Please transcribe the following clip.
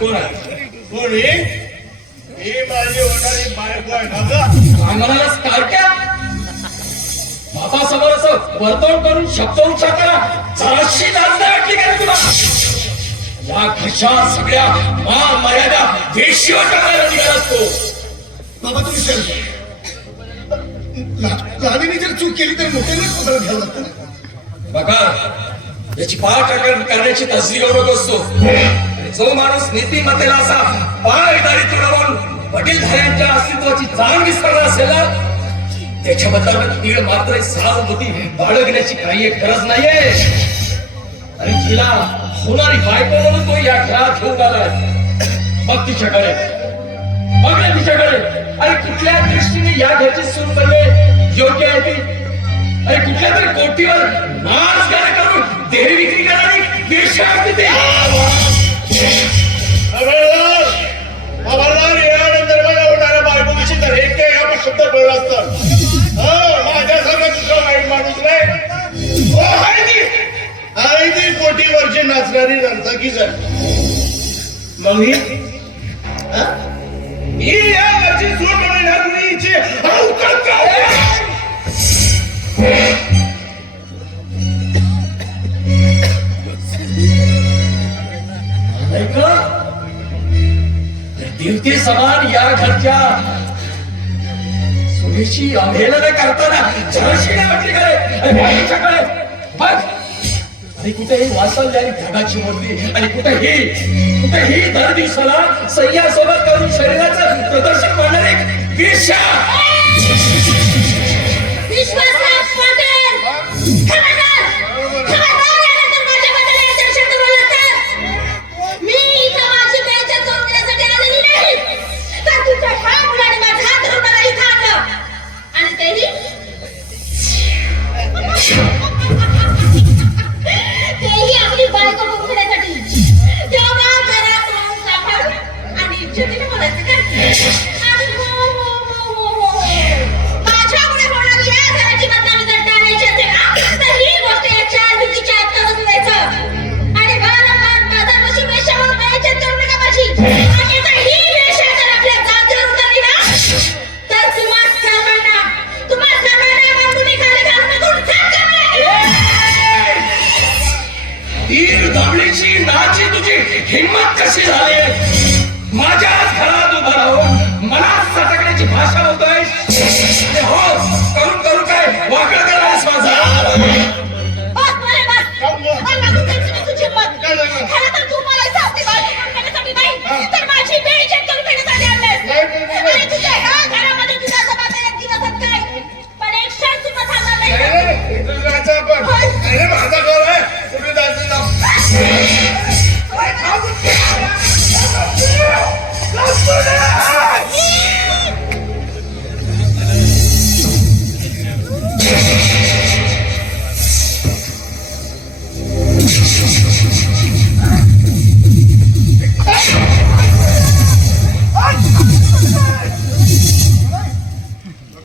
कोण आहे कोणी ही माझी होणारी बायको आहे का गं? काय बाबा समोर असं वर्तवण करून शब्द उच्चार करा जराशी वाटली का रे तुला या घरच्या सगळ्या मान मर्यादा देशीवर टाकायला निघाला असतो बाबा तुम्ही विचार लहानीने जर चूक केली तर मोठ्याने पदर घ्यावं लागतं. बघा याची पाठ करण्याची तसली गौरव असतो जो माणूस नीतिमत्तेला असा पाय पायदारी तुडवून वडीलधाऱ्यांच्या अस्तित्वाची जाण विसरला असेल त्याच्याबद्दल तीळ मात्र सहानुभूती बाळगण्याची काही एक गरज नाहीये. आणि तिला होणारी बायको म्हणून तो या घरात घेऊन आलाय. मग तिच्याकडे. मग तिच्याकडे. अरे कुठल्या दृष्टीने या घरची सुरू करणे योग्य आहे ती. अरे कुठल्या तरी कोटीवर नाच करून देह विक्री करणारी वेश्या आहे ती. खबरदार खबरदार यानंतर मला होणाऱ्या बायकोविषयी तर। एक काही आपण शब्द बोलला असतं हो माझ्यासारखा दुसरा वाईट माणूस नाही आहे ती कोटीवरची नाचणारी नर्तकीच आहे मग ही? या घरची सूट अवकाश भिंती समान या घरच्या. सुनेची अवहेलना करताना जराशी नाही वाटली काय अरे बघ तिच्याकडे बघ आणि कुठेही वासल्य आणि ढगाची मुरली आणि कुठेही कुठेही दर दिवसाला सह्यासोबत करून शरीराचं प्रदर्शन करणारी एक तेही तीर दाबलीची नाची तुझी हिंमत कशी झाली? माझ्याच घरात उभा राहून